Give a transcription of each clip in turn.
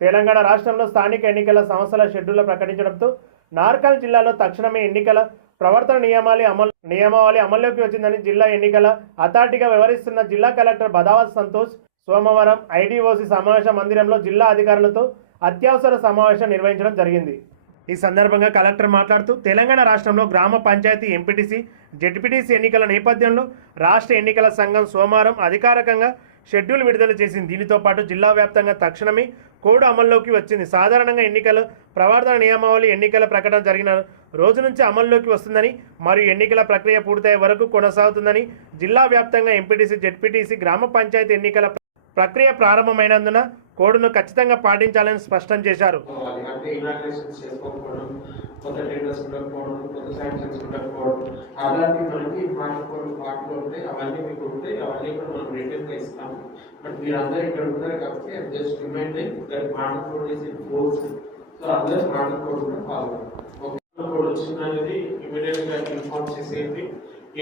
తెలంగాణ రాష్ట్రంలో స్థానిక ఎన్నికల సంస్థల షెడ్యూల్ ప్రకటించడంతో నార్కల్ జిల్లాలో తక్షణమే ఎన్నికల ప్రవర్తన నియమాలి అమలు నియమావళి అమల్లోకి వచ్చిందని జిల్లా ఎన్నికల అథారిటీగా వ్యవహరిస్తున్న జిల్లా కలెక్టర్ బదావత్ సంతోష్ సోమవారం ఐడిఓసి సమావేశ మందిరంలో జిల్లా అధికారులతో అత్యవసర సమావేశం నిర్వహించడం జరిగింది. ఈ సందర్భంగా కలెక్టర్ మాట్లాడుతూ తెలంగాణ రాష్ట్రంలో గ్రామ పంచాయతీ ఎంపీటీసీ జెడ్పీటీసీ ఎన్నికల నేపథ్యంలో రాష్ట్ర ఎన్నికల సంఘం సోమవారం అధికారికంగా షెడ్యూల్ విడుదల చేసింది. దీనితో పాటు జిల్లా వ్యాప్తంగా తక్షణమే కోడ్ అమల్లోకి వచ్చింది. సాధారణంగా ఎన్నికలు ప్రవర్తన నియమావళి ఎన్నికల ప్రకటన జరిగిన రోజు నుంచి అమల్లోకి వస్తుందని మరియు ఎన్నికల ప్రక్రియ పూర్తయ్యే వరకు కొనసాగుతుందని జిల్లా వ్యాప్తంగా ఎంపీటీసీ జెడ్పీటీసీ గ్రామ పంచాయతీ ఎన్నికల ప్రక్రియ ప్రారంభమైనందున కోడ్ను ఖచ్చితంగా పాటించాలని స్పష్టం చేశారు. కొత్త టెండర్స్ ఉండకపోవడం కొత్త శాంక్షన్స్ ఉండకపోవడం అలాంటి మనకి మాట్లాడుకోవడం ఉంటాయి అవన్నీ మీకు ఉంటాయి అవన్నీ ఉన్నాము బట్ మీరు ఇక్కడ ఉంటారు కాబట్టి just reminding that model code is in force so అందరూ మోడల్ కోడ్ కూడా ఫాలో కోడ్ వచ్చిందనేది ఇమీడియట్గా ఇన్ఫార్మ్ చేసేయండి.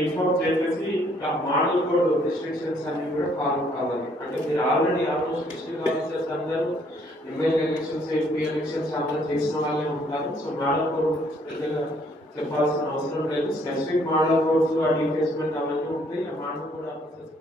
ఇన్ఫార్మ్ చేసేసి ఆ మోడల్ కోడ్ రిస్ట్రిక్షన్స్ అన్ని కూడా ఫాలో కావాలి. అంటే మీరు ఆల్రెడీ ఆల్మోస్ట్ డిస్ట్రిక్ట్ ఆఫీసర్స్ అందరూ ఎమ్మెల్యే ఎలక్షన్స్ ఎంపీ ఎలక్షన్స్ అందరూ చేసిన వాళ్ళే ఉంటారు. సో మోడల్ కోడ్ పెద్దగా చెప్పాల్సిన అవసరం లేదు. స్పెసిఫిక్ మోడల్ కోడ్స్ ఆ డీటెయిల్స్మెంట్ అవన్నీ ఉంటాయి ఆ మోడల్ కోడ్ ఆఫీసర్స్